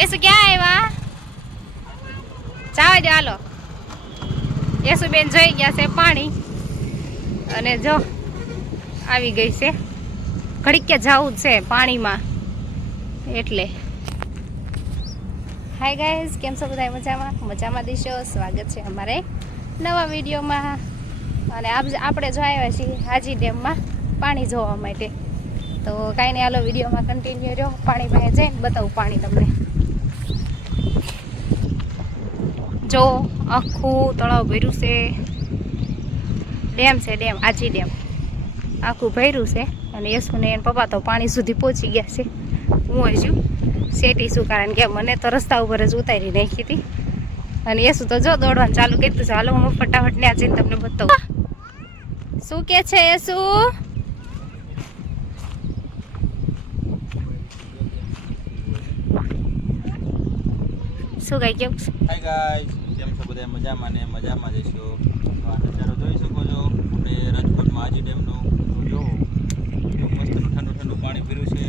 યસુ ક્યાં આવ્યા? જાવા દો, હાલો. યસુબેન જોઈ ગયા છે પાણી. અને જો, આવી ગઈ છે. ઘડીક કે જવું જ છે પાણીમાં. એટલે. હાય ગાઈઝ કેમ છો બધા મજામાં? મજામાં દીશો. સ્વાગત છે અમારે નવા વિડીયોમાં. અને આપ- આપણે જો આવ્યા છીએ હાજી ડેમમાં પાણી જોવા માટે. તો કાંઈ નહીં, હાલો, વિડીયોમાં કન્ટિન્યુ રહ્યો. પાણી પાસે જઈને બતાવું પાણી તમને. જો આખું તળાવ ભર્યું છે. ડેમ છે, ડેમ, આજી ડેમ. આખું ભર્યું છે અને યશુને એને પપ્પા તો પાણી સુધી પહોંચી ગયા છે. હું હજુ શેટી શું કારણ કે મને તો રસ્તા ઉપર જ ઉતારી નાખી હતી. અને યશુ તો જો દોડવાનું ચાલુ કીધું છે. હાલો હું ફટાફટ ને આજે તમને બતાવું. શું કે છે યશુ? શું કઈ કેવું? હાય કેમ છો? બધા મજામાં ને મજામાં જશો આ નજારો જોઈ શકો છો. આપણે રાજકોટમાં આજી ડેમનું. તો જો મસ્તનું ઠંડુ ઠંડુ પાણી પીરું છે.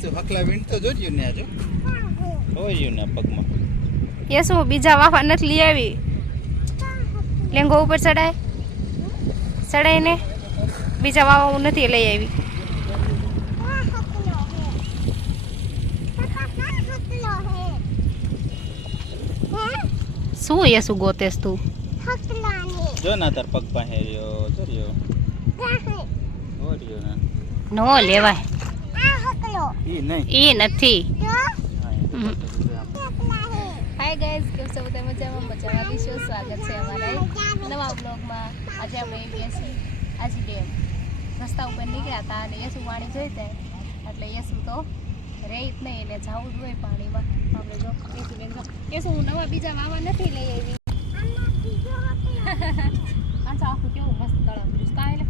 શું હકલા તો પગમાં. યશુ બીજા વાફા નથી લઈ આવી. લેંગો ઉપર ચડાય. ચડાય બીજા વાવા હું નથી લઈ આવી. શું યશુ ગોતેસ તું? જો ના તાર પગ પાસે રહ્યો જો રહ્યો. જો રહ્યો ને. નો લેવાય. ઈ નહીં. એ નથી. હા, એ હમ. તો હાય ગાઈઝ કેમ છો? બધા મજામાં? મજામાં દીશો સ્વાગત છે અમારા નવા બ્લોગમાં આજે અમે આવ્યા છીએ. આજી ડેમ રસ્તા ઉપર નીકળ્યા હતા અને યસુ પાણી જોઈતે એટલે યસુ તો રહી જ નહીં એને જવું જ હોય પાણીમાં. આપણે જો બેન હું નવા બીજા વાવા નથી લઈ આવી? આ આખું કેવું મસ્ત તળાવ કર્યું કા એટલે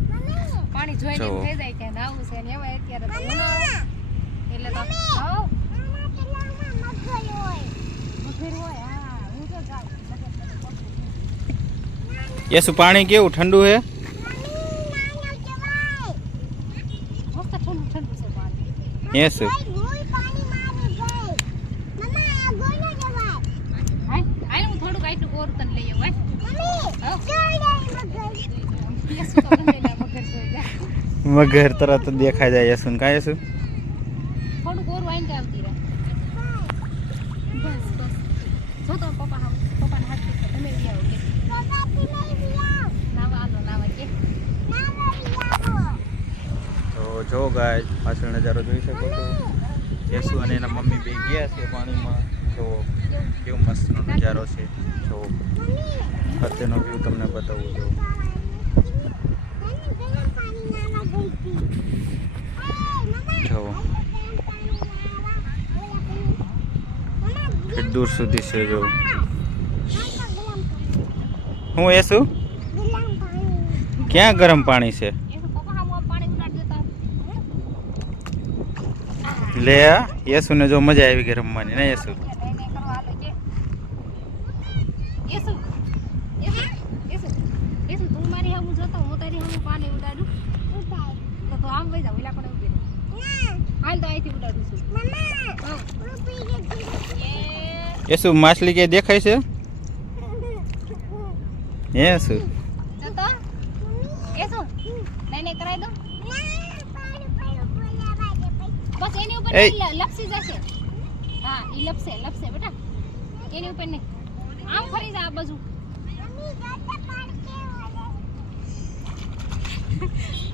પાણી જોઈને થઈ જાય કે નાવું છે ને એવા અત્યારે તો એટલે તો મગર હોય. હા તો જાઉં. પાણી કેવું? ઠંડુ હે? મસ્ત ઠંડુ ઠંડુ છે પાણી. એ શું હાય હાય હું થોડુંક આટલું કોરું તને લઈ આવું હાય યસુ તો ગમે ના મગર જોઈ જાય મગર તરત જ દેખાઈ જાય યસુન કાંઈ શું થોડું કોરું આઈને કે આવતી રહે બસ બસ જો તો પપ્પા હાવ પપ્પાને હાથ પીતો તમે આવો કે. નાવા આલો નાવા કે. તો જો ગાય પાછળ નજારો જોઈ શકો છો. યસુ અને એના મમ્મી બે ગયા છે પાણીમાં. જો કેવો મસ્તનો નજારો છે. જો. અત્યારનો વ્યૂ તમને બતાવું જો દૂર સુધી છે જો. હું યસુ ક્યાં ગરમ પાણી છે? એ તો પપ્પા હાવ પાણી ઉડાડી દેતા લે યસુ ને જો મજા આવી ગઈ રમવાની ને યસુ? નહીં, નહીં કરવા આલો કે યસુ યસુ યસુ યસુ તું મારી હામું જોતો હું તારી હામું પાણી ઉડાડું. તો આમ વઈ જા ઓલા કોને ઊભી હાલ તો અહીંથી ઉડાડું છું. હા. એ શું માછલી કે દેખાય છે એ શું નહીં નહીં કરાઈ દો બસ એની ઉપર એ. નહીં, લપસી જશે હા ઈ લપસે લપસે બેટા એની ઉપર નહીં આમ ફરી જા બાજુ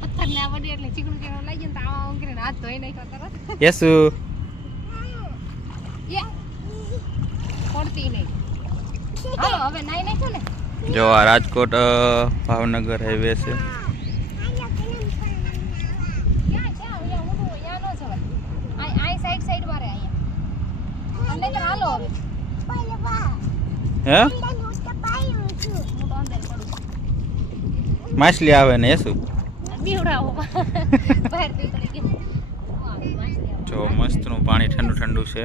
પથ્થર ને આ વડી એટલે ચીકણું ચીકણું આમ કરીને હાથ ધોઈ નાખ્યો તરત યસુ પડતી નહીં હાલો હવે નાઈ નાખ્યું ને. જો આ રાજકોટ ભાવનગર હાઈવે છે. ન માછલી આવે ને એ શું. જો મસ્તનું પાણી ઠંડુ ઠંડુ છે.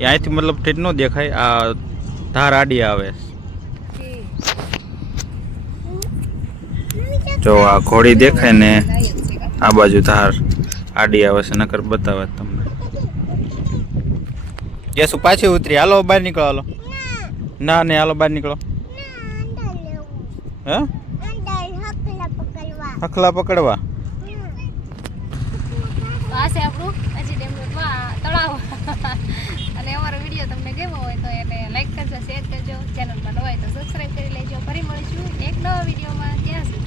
એ અહીંથી મતલબ ઠેઠ ન દેખાય, આ ધાર આડી આવે. જો આ ઘોડી દેખાય ને, આ બાજુ ધાર આડી આવે છે, નકર બતાવે તમને. યસુ પાછી ઉતરી. હાલો, બહાર નીકળો, હાલો. ના ને હાલો, બહાર નીકળો. હે? હકલા પકડવા. પાસે આપણું, હજી ડેમનું. તળાવ. અને અમારો વીડિયો તમને ગમ્યો હોય તો એને લાઈક કરજો શેર કરજો. ચેનલમાં નવા હોય તો સબસ્ક્રાઈબ કરી લેજો. ફરી મળીશું એક નવા વિડીયોમાં. ત્યાં સુધી.